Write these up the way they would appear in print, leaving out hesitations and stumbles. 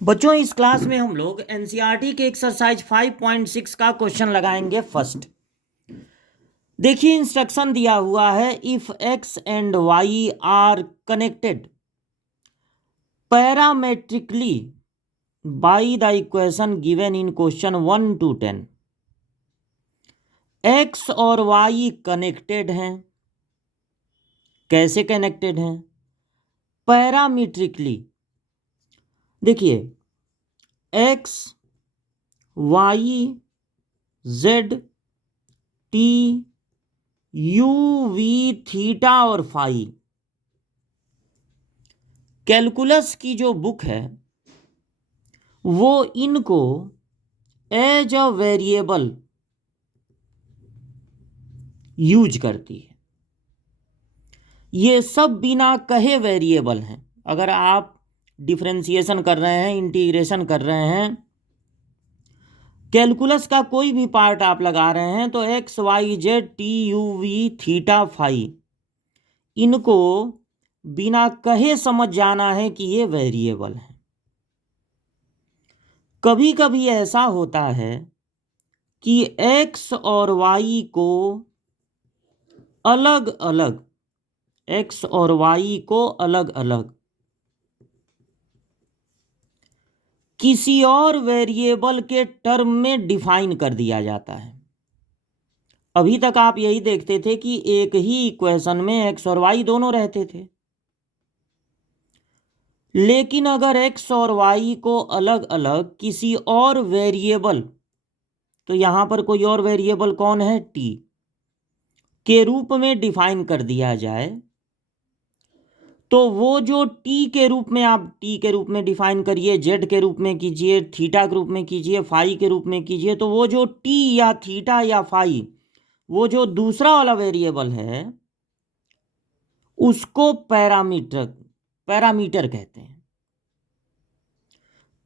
बच्चों, इस क्लास में हम लोग एनसीईआरटी के एक्सरसाइज 5.6 का क्वेश्चन लगाएंगे। फर्स्ट देखिए, इंस्ट्रक्शन दिया हुआ है, if x and y are connected parametrically by the equation given in question 1 to 10। X और वाई कनेक्टेड हैं। कैसे कनेक्टेड हैं? पैरामीट्रिकली। देखिए, x, y, z, t, u, v, theta और फाई। कैलकुलस की जो बुक है वो इनको एज अ वेरिएबल यूज करती है। ये सब बिना कहे वेरिएबल हैं। अगर आप डिफरेंशिएशन कर रहे हैं, इंटीग्रेशन कर रहे हैं, कैलकुलस का कोई भी पार्ट आप लगा रहे हैं, तो x, y, z, t, u, v, theta, phi, इनको बिना कहे समझ जाना है कि ये वेरिएबल है। कभी कभी ऐसा होता है कि एक्स और वाई को अलग अलग, एक्स और वाई को अलग अलग किसी और वेरिएबल के टर्म में डिफाइन कर दिया जाता है। अभी तक आप यही देखते थे कि एक ही इक्वेशन में एक्स और वाई दोनों रहते थे, लेकिन अगर एक्स और वाई को अलग अलग किसी और वेरिएबल, तो यहां पर कोई और वेरिएबल कौन है, टी, के रूप में डिफाइन कर दिया जाए, तो वो जो टी के रूप में, आप टी के रूप में डिफाइन करिए, जेड के रूप में कीजिए, थीटा के रूप में कीजिए, फाई के रूप में कीजिए, तो वो जो टी या थीटा या फाई, वो जो दूसरा वाला वेरिएबल है, उसको पैरामीटर कहते हैं।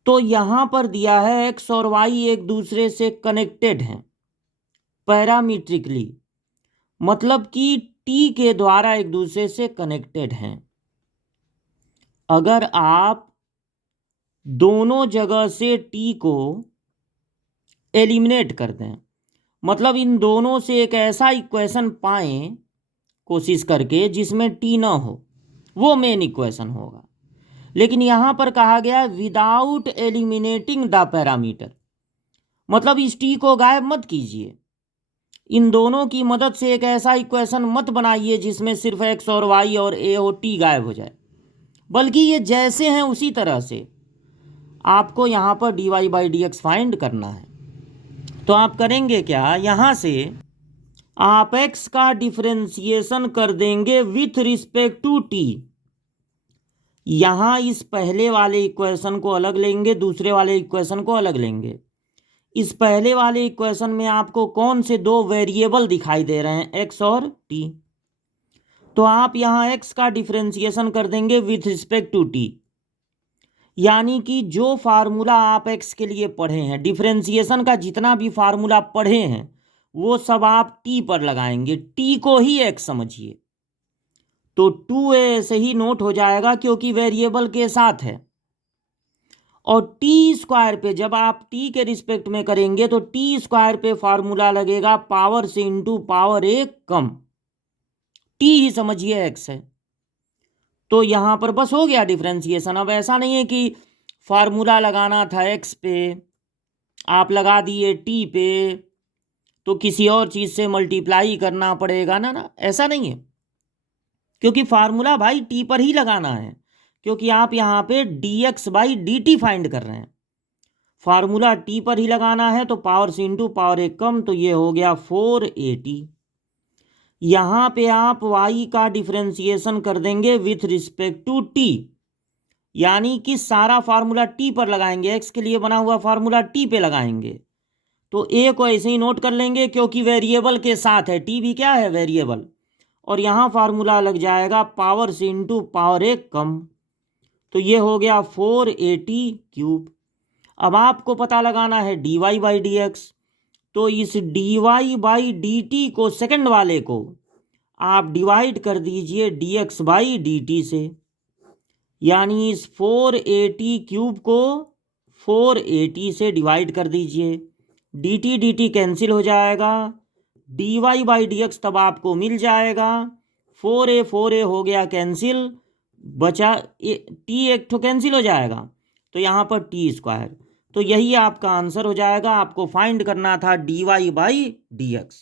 तो यहां पर दिया है एक्स और वाई एक दूसरे से कनेक्टेड हैं पैरामीट्रिकली, मतलब कि टी के द्वारा एक दूसरे से कनेक्टेड हैं। अगर आप दोनों जगह से टी को एलिमिनेट कर दें, मतलब इन दोनों से एक ऐसा इक्वेशन पाएं कोशिश करके जिसमें टी ना हो, वो मेन इक्वेशन होगा। लेकिन यहां पर कहा गया विदाउट एलिमिनेटिंग द पैरामीटर, मतलब इस टी को गायब मत कीजिए, इन दोनों की मदद से एक ऐसा इक्वेशन मत बनाइए जिसमें सिर्फ एक्स और वाई और ए और टी गायब हो जाए, बल्कि ये जैसे हैं उसी तरह से आपको यहां पर d y by d x find करना है। तो आप करेंगे क्या, यहां से आप एक्स का डिफरेंशिएशन कर देंगे विथ रिस्पेक्ट टू टी। यहां इस पहले वाले इक्वेशन को अलग लेंगे, दूसरे वाले इक्वेशन को अलग लेंगे। इस पहले वाले इक्वेशन में आपको कौन से दो वेरिएबल दिखाई दे रहे हैं, एक्स और टी, तो आप यहां एक्स का डिफरेंशिएशन कर देंगे विथ रिस्पेक्ट टू टी। यानी कि जो फार्मूला आप एक्स के लिए पढ़े हैं, डिफरेंशिएशन का जितना भी फार्मूला पढ़े हैं, वो सब आप टी पर लगाएंगे, टी को ही एक्स समझिए। तो 2a ऐसे ही नोट हो जाएगा क्योंकि वेरिएबल के साथ है। और टी स्क्वायर पे जब आप टी के रिस्पेक्ट में करेंगे तो टी स्क्वायर पे फॉर्मूला लगेगा पावर से इंटू पावर एक कम, टी ही समझिए एक्स है। तो यहां पर बस हो गया डिफरेंशिएशन। अब ऐसा नहीं है कि फार्मूला लगाना था एक्स पे, आप लगा दिए टी पे, तो किसी और चीज से मल्टीप्लाई करना पड़ेगा ना, ऐसा नहीं है, क्योंकि फार्मूला भाई टी पर ही लगाना है, क्योंकि आप यहां पे D x by d T find कर रहे हैं। फार्मूला टी पर ही लगाना है, तो पावर से इंटू पावर एक कम, तो ये हो गया 480। यहां पे आप y का डिफरेंशिएशन कर देंगे विथ रिस्पेक्ट टू टी, यानी कि सारा फार्मूला टी पर लगाएंगे, एक्स के लिए बना हुआ फार्मूला टी पे लगाएंगे। तो ए को ऐसे ही नोट कर लेंगे क्योंकि वेरिएबल के साथ है, टी भी क्या है, वेरिएबल। और यहां फार्मूला लग जाएगा पावर से इंटू पावर एक कम, तो ये हो गया 480 क्यूब। अब आपको पता लगाना है d y by d x, तो इस d y by d t को, सेकंड वाले को, आप डिवाइड कर दीजिए d x by d t से, यानी इस 480 क्यूब को 480 से डिवाइड कर दीजिए, dt dt कैंसिल हो जाएगा, dy/dx तब आपको मिल जाएगा 4a हो गया कैंसिल, बचा t एक तो कैंसिल हो जाएगा, तो यहाँ पर t²। तो यही आपका आंसर हो जाएगा। आपको फाइंड करना था dy/dx।